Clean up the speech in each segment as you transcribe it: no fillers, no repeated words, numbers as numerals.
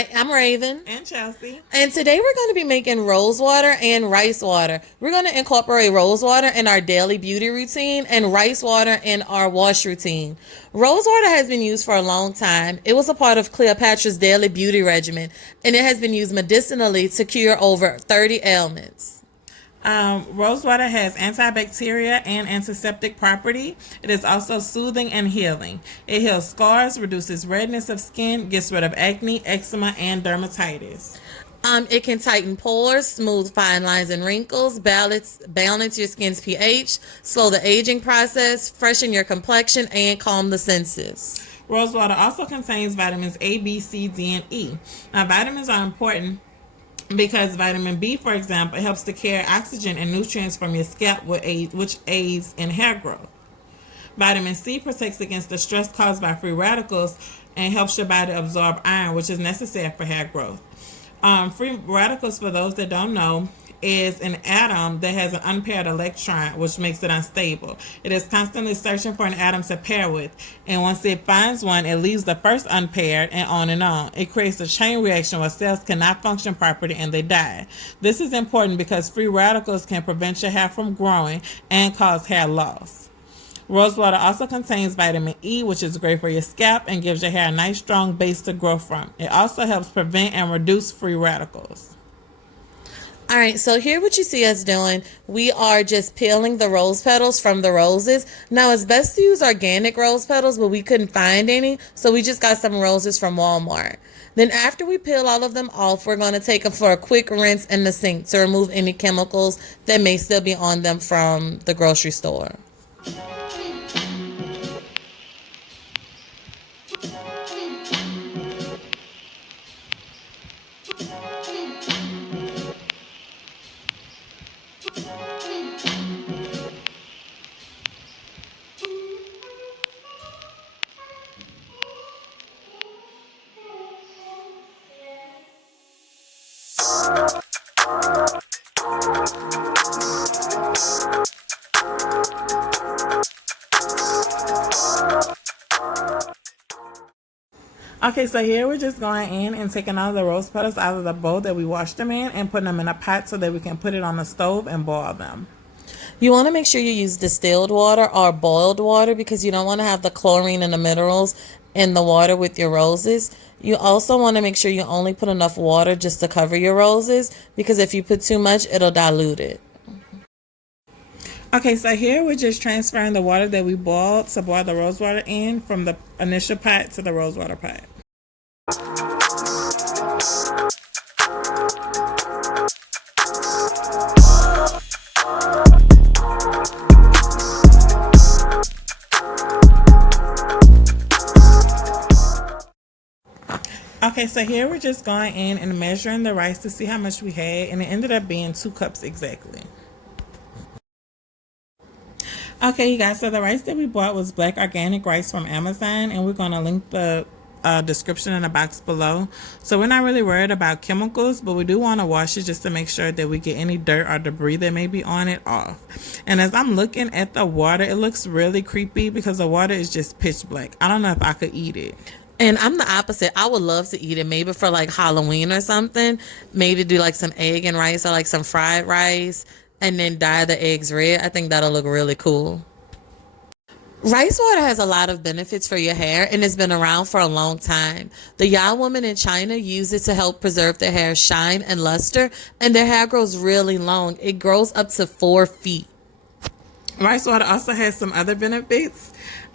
Hi, I'm Raven. And Chelsea. And today we're going to be making rose water and rice water. We're going to incorporate rose water in our daily beauty routine and rice water in our wash routine. Rose water has been used for a long time. It was a part of Cleopatra's daily beauty regimen, and it has been used medicinally to cure over 30 ailments. Rose water has antibacterial and antiseptic property. It is also soothing and healing. It heals scars, reduces redness of skin, gets rid of acne, eczema, and dermatitis. It can tighten pores, smooth fine lines and wrinkles, balance your skin's pH, slow the aging process, freshen your complexion, and calm the senses. Rose water also contains vitamins A, B, C, D, and E. Now, vitamins are important because vitamin B, for example, helps to carry oxygen and nutrients from your scalp, which aids in hair growth. Vitamin C protects against the stress caused by free radicals and helps your body absorb iron, which is necessary for hair growth. Free radicals, for those that don't know, is an atom that has an unpaired electron, which makes it unstable. It is constantly searching for an atom to pair with, and once it finds one, it leaves the first unpaired, and on and on. It creates a chain reaction where cells cannot function properly and they die. This is important because free radicals can prevent your hair from growing and cause hair loss. Rose water also contains vitamin E, which is great for your scalp and gives your hair a nice strong base to grow from. It also helps prevent and reduce free radicals. All right, so here what you see us doing, we are just peeling the rose petals from the roses. Now, it's best to use organic rose petals, but we couldn't find any, so we just got some roses from Walmart. Then after we peel all of them off, we're going to take them for a quick rinse in the sink to remove any chemicals that may still be on them from the grocery store. Okay, so here we're just going in and taking all the rose petals out of the bowl that we washed them in and putting them in a pot so that we can put it on the stove and boil them. You want to make sure you use distilled water or boiled water because you don't want to have the chlorine and the minerals in the water with your roses. You also want to make sure you only put enough water just to cover your roses because if you put too much, it'll dilute it. Okay, so here we're just transferring the water that we boiled to boil the rose water in from the initial pot to the rose water pot. Okay, so here we're just going in and measuring the rice to see how much we had, and it ended up being 2 cups exactly. Okay, you guys, so the rice that we bought was black organic rice from Amazon, and we're going to link the description in the box below. So we're not really worried about chemicals, but we do want to wash it just to make sure that we get any dirt or debris that may be on it off. And as I'm looking at the water, it looks really creepy because the water is just pitch black. I don't know if I could eat it. And I'm the opposite. I would love to eat it maybe for like Halloween or something. Maybe do like some egg and rice or like some fried rice and then dye the eggs red. I think that'll look really cool. Rice water has a lot of benefits for your hair and it's been around for a long time. The Yang women in China use it to help preserve their hair's shine and luster, and their hair grows really long. It grows up to 4 feet. Rice water also has some other benefits.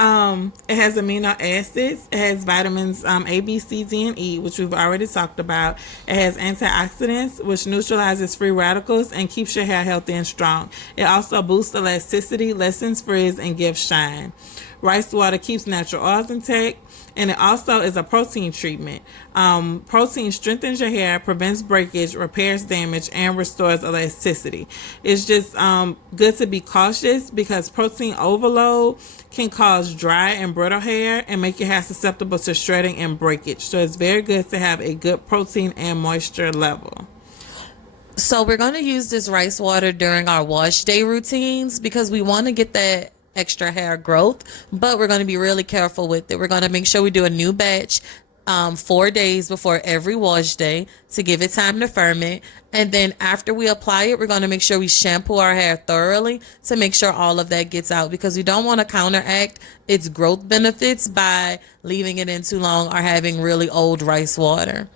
It has amino acids. It has vitamins A, B, C, D, and E, which we've already talked about. It has antioxidants, which neutralizes free radicals and keeps your hair healthy and strong. It also boosts elasticity, lessens frizz, and gives shine. Rice water keeps natural oils intact, and it also is a protein treatment. Protein strengthens your hair, prevents breakage, repairs damage, and restores elasticity. It's just good to be cautious because protein overload can cause dry and brittle hair and make your hair susceptible to shredding and breakage. So it's very good to have a good protein and moisture level. So we're going to use this rice water during our wash day routines because we want to get that extra hair growth, but we're going to be really careful with it. We're going to make sure we do a new batch 4 days before every wash day to give it time to ferment. And then after we apply it, we're going to make sure we shampoo our hair thoroughly to make sure all of that gets out, because we don't want to counteract its growth benefits by leaving it in too long or having really old rice water.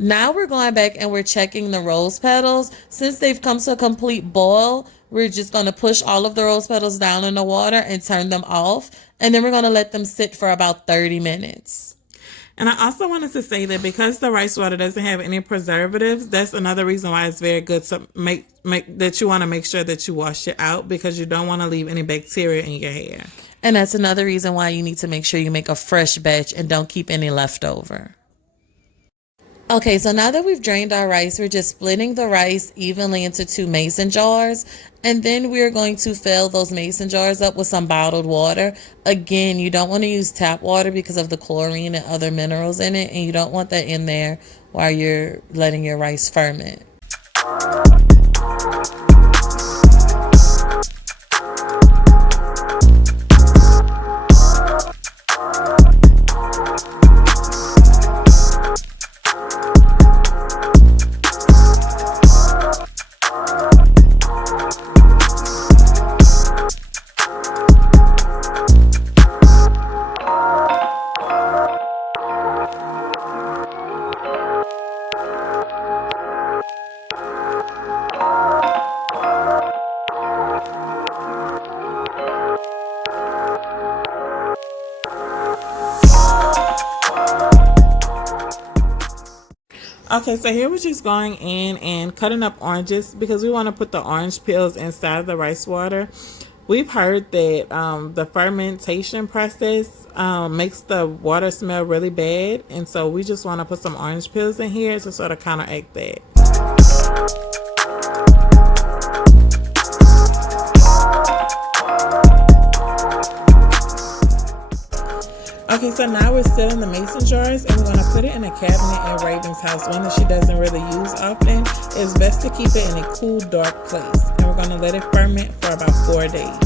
Now we're going back and we're checking the rose petals. Since they've come to a complete boil, we're just going to push all of the rose petals down in the water and turn them off. And then we're going to let them sit for about 30 minutes. And I also wanted to say that because the rice water doesn't have any preservatives, that's another reason why it's very good to make that you want to make sure that you wash it out, because you don't want to leave any bacteria in your hair. And that's another reason why you need to make sure you make a fresh batch and don't keep any left over. Okay, so now that we've drained our rice, we're just splitting the rice evenly into 2 mason jars. And then we're going to fill those mason jars up with some bottled water. Again, you don't want to use tap water because of the chlorine and other minerals in it. And you don't want that in there while you're letting your rice ferment. Okay, so here we're just going in and cutting up oranges because we want to put the orange peels inside of the rice water. We've heard that the fermentation process makes the water smell really bad, and so we just want to put some orange peels in here to sort of counteract that. Okay, so now we're still in the mason jars, and we're going to put it in a cabinet in Raven's house, one that she doesn't really use often. It's best to keep it in a cool, dark place, and we're going to let it ferment for about 4 days.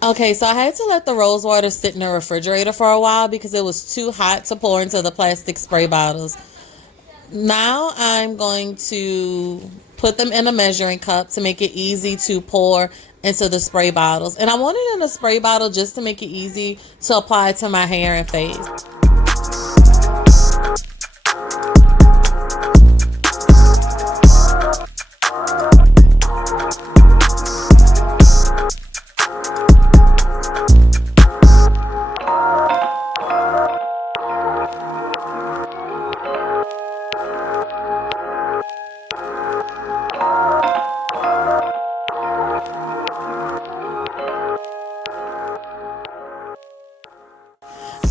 Okay, so I had to let the rose water sit in the refrigerator for a while because it was too hot to pour into the plastic spray bottles. Now I'm going to put them in a measuring cup to make it easy to pour into the spray bottles. And I want it in a spray bottle just to make it easy to apply to my hair and face.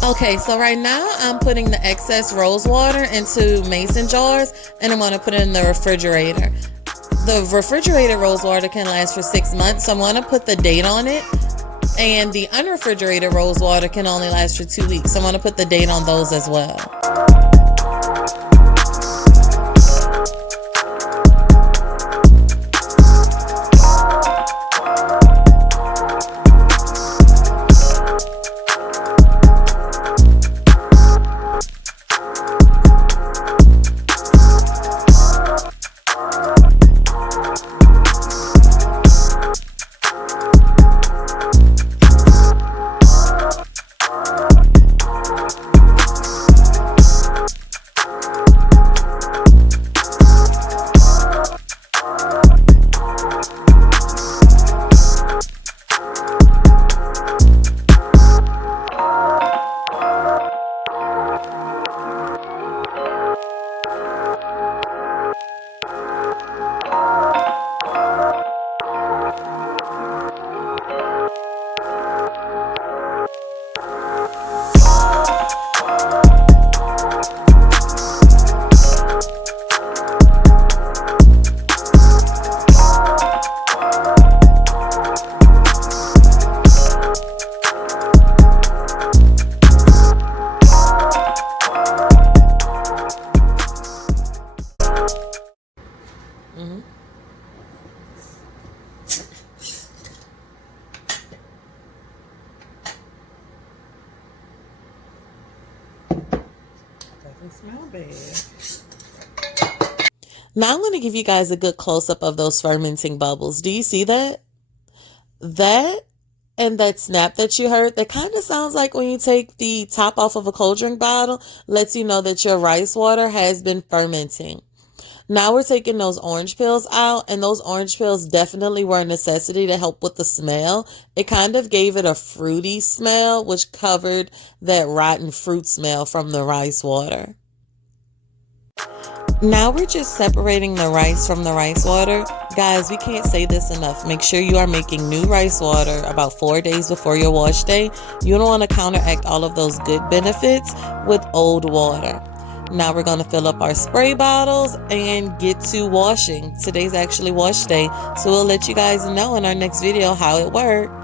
Okay, so right now I'm putting the excess rose water into mason jars, and I'm going to put it in the refrigerator. The refrigerated rose water can last for 6 months, so I'm going to put the date on it. And the unrefrigerated rose water can only last for 2 weeks, so I'm going to put the date on those as well. smell bad. Now I'm going to give you guys a good close-up of those fermenting bubbles. Do you see that? That and that snap that you heard, that kind of sounds like when you take the top off of a cold drink bottle, lets you know that your rice water has been fermenting. Now we're taking those orange peels out, and those orange peels definitely were a necessity to help with the smell. It kind of gave it a fruity smell, which covered that rotten fruit smell from the rice water. Now we're just separating the rice from the rice water. Guys, we can't say this enough. Make sure you are making new rice water about 4 days before your wash day. You don't want to counteract all of those good benefits with old water. Now we're going to fill up our spray bottles and get to washing. Today's actually wash day, so we'll let you guys know in our next video how it works.